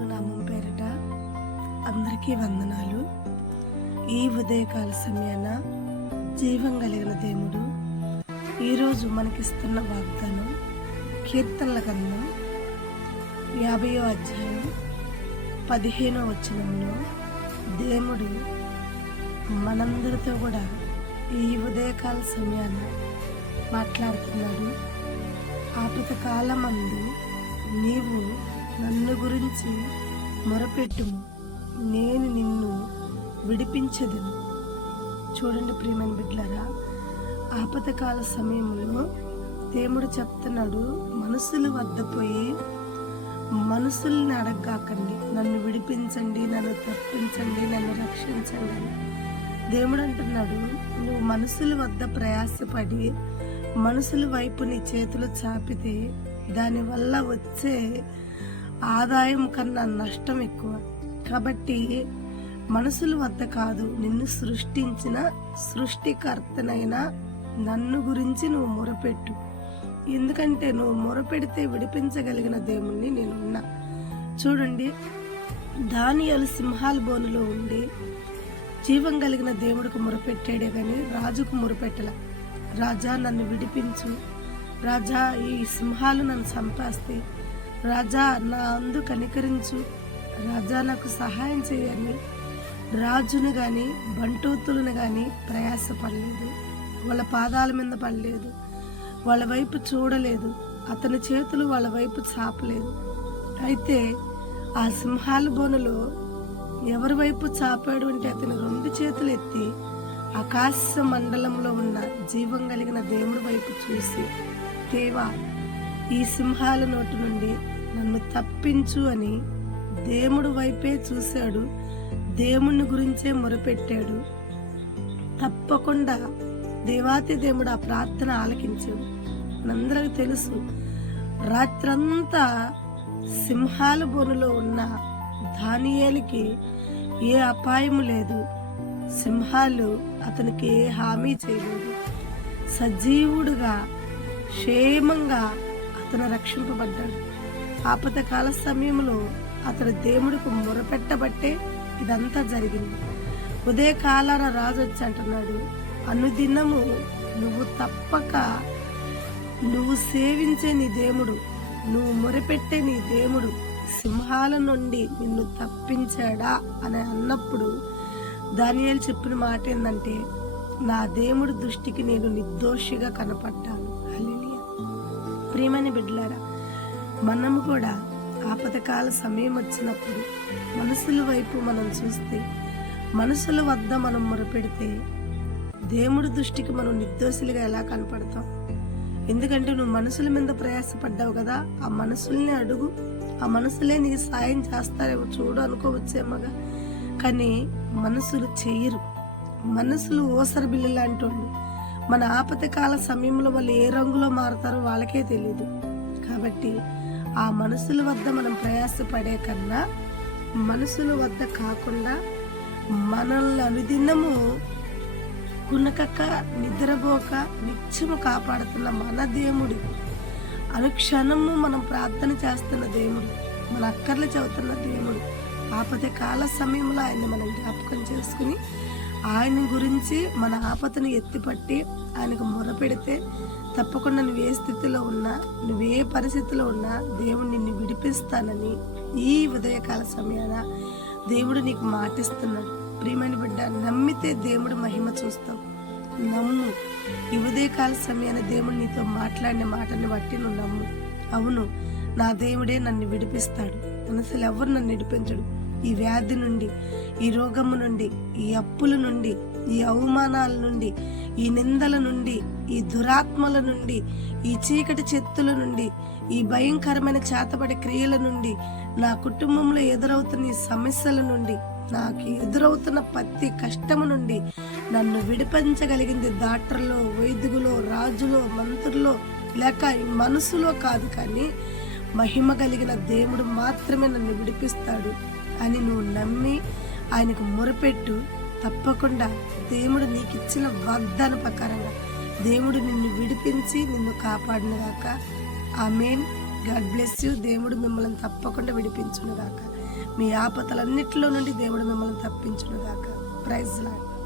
ప్రభునామం పేరిట అందరికీ వందనాలు. ఈ ఉదయకాల సమయాన జీవం కలిగిన దేవుడు ఈరోజు మనకిస్తున్న వాగ్దానం కీర్తనల గ్రంథం 50వ అధ్యాయం 15వ వచనంలో దేవుడు మనందరితో కూడా ఈ ఉదయకాల సమయాన మాట్లాడుతున్నాడు. ఆపద కాలమందు నీవు నన్ను గురించి మొరపెట్టుము, నేను నిన్ను విడిపించదును. చూడండి ప్రియమైన బిడ్డలారా, ఆపదకాల సమయంలో దేవుడు చెప్తున్నాడు, మనుషుల వద్ద పోయి మనుషుల్ని అడగకండి, నన్ను విడిపించండి, నన్ను తప్పించండి, నన్ను రక్షించండి అని. దేవుడు అంటున్నాడు, నువ్వు మనుషుల వద్ద ప్రయాసపడి మనుషుల వైపు నీ చేతులు చాపితే దానివల్ల వచ్చే ఆదాయం కన్నా నష్టం ఎక్కువ. కాబట్టి మనుషుల వద్ద కాదు, నిన్ను సృష్టించిన సృష్టికర్తనైన నన్ను గురించి నువ్వు మొరపెట్టు. ఎందుకంటే నువ్వు మొరపెడితే విడిపించగలిగిన దేవుణ్ణి నేనున్నా. చూడండి, దానియేలు సింహాల బోనులో ఉండి జీవం కలిగిన దేవుడికి మొరపెట్టాడే కానీ రాజుకు మొరపెట్టల. రాజా నన్ను విడిపించు, రాజా ఈ సింహాలు నన్ను చంపేస్తే, రాజా నా అందు కనికరించు, రాజా నాకు సహాయం చేయని రాజును కానీ బంటూతులను కానీ ప్రయాసపడలేదు. వాళ్ళ పాదాల మీద పడలేదు, వాళ్ళ వైపు చూడలేదు, అతని చేతులు వాళ్ళ వైపు చాపలేదు. అయితే ఆ సింహాల బోనులో ఎవరి వైపు చాపాడు అంటే అతని 2 చేతులు ఎత్తి ఆకాశ మండలంలో ఉన్న జీవం కలిగిన దేవుడి వైపు చూసి, దేవా ఈ సింహాల నోటి నుండి నన్ను తప్పించు అని దేవుడి వైపే చూశాడు. దేవుని గురించే మొరపెట్టాడు. తప్పకుండా దేవాతి దేవుడు ఆ ప్రార్థన ఆలకించాడు. మనందరికీ తెలుసు, రాత్రంతా సింహాల బోనులో ఉన్న దానియేలుకి ఏ అపాయము లేదు, సింహాలు అతనికి ఏ హామీ చేయలేదు. సజీవుడుగా క్షేమంగా అతను రక్షింపబడ్డాడు. ఆపదకాల సమయంలో అతడు దేవుడికి మొరపెట్టబట్టే ఇదంతా జరిగింది. ఉదయకాలాన రాజు వచ్చి అంటున్నాడు, అనుదినము నువ్వు తప్పక నువ్వు సేవించే నీ దేవుడు, నువ్వు మొరపెట్టే నీ దేవుడు సింహాల నుండి నిన్ను తప్పించాడా అని అన్నప్పుడు దానియేలు చెప్పిన మాట ఏంటంటే, నా దేవుడి దృష్టికి నేను నిర్దోషిగా కనపడ్డాను. హల్లెలూయా. ప్రియమైన బిడ్డలారా, మనము కూడా ఆపదకాల సమయం వచ్చినప్పుడు మనుషుల వైపు మనం చూస్తే, మనుషుల వద్ద మనం మొరపెడితే దేవుడి దృష్టికి మనం నిర్దోషులుగా ఎలా కనపడతాం? ఎందుకంటే నువ్వు మనుషుల మీద ప్రయాసపడ్డావు కదా, ఆ మనుషుల్ని అడుగు, ఆ మనుషులే నీకు సాయం చేస్తారేమో చూడు అనుకోవచ్చేమోగా. కానీ మనుషులు చెయ్యరు. మనుషులు ఓసర బిల్లు లాంటి వాళ్ళు. మన ఆపదకాల సమయంలో వాళ్ళు ఏ రంగులో మారుతారో వాళ్ళకే తెలియదు. కాబట్టి ఆ మనుషుల వద్ద మనం ప్రయాసపడే కన్నా మనుషుల వద్ద కాకుండా మనల్ని అనుదినము కునకక నిద్రపోక నిత్యము కాపాడుతున్న మన దేవుడు, అనుక్షణము మనం ప్రార్థన చేస్తున్న దేవుడు, మన అక్కర్లు చెబుతున్న దేవుడు, ఆపదకాల సమయంలో ఆయన్ని మనం జ్ఞాపకం చేసుకుని ఆయన గురించి మన ఆపదను ఎత్తిపట్టి ఆయనకు మొరపెడితే తప్పకుండా నువ్వు ఏ స్థితిలో ఉన్నా, నువ్వే పరిస్థితిలో ఉన్నా దేవుడు నిన్ను విడిపిస్తానని ఈ ఉదయకాల సమయాన దేవుడు నీకు మాటిస్తున్నాడు. ప్రియమైన బిడ్డ, నమ్మితే దేవుడు మహిమ చూస్తావు. నమ్ము. ఈ ఉదయకాల సమయాన దేవుడు నీతో మాట్లాడిన మాటని బట్టి నువ్వు నమ్ము. అవును, నా దేవుడే నన్ను విడిపిస్తాడు, అసలు ఎవరు నన్ను విడిపించడు. ఈ వ్యాధి నుండి, ఈ రోగము నుండి, ఈ అప్పుల నుండి, ఈ అవమానాల నుండి, ఈ నిందల నుండి, ఈ దురాత్మల నుండి, ఈ చీకటి చెత్తుల నుండి, ఈ భయంకరమైన చేతబడి క్రియల నుండి, నా కుటుంబంలో ఎదురవుతున్న ఈ సమస్యల నుండి, నాకు ఎదురవుతున్న ప్రతి కష్టము నుండి నన్ను విడిపించగలిగింది డాక్టర్లో, వైద్యులో, రాజులో, మంత్రులో, లేక ఈ మనసులో కాదు, కానీ మహిమ కలిగిన దేవుడు మాత్రమే నన్ను విడిపిస్తాడు అని నువ్వు నమ్మి ఆయనకు మొరపెట్టు. తప్పకుండా దేవుడు నీకు ఇచ్చిన వాగ్దాన ప్రకారంగా దేవుడు నిన్ను విడిపించి నిన్ను కాపాడినగాక. ఆమేన్. God bless you. దేవుడు మిమ్మల్ని తప్పకుండా విడిపించును గాక. మీ ఆపదలన్నిటిలో నుండి దేవుడు మిమ్మల్ని తప్పించును గాక. Praise lord.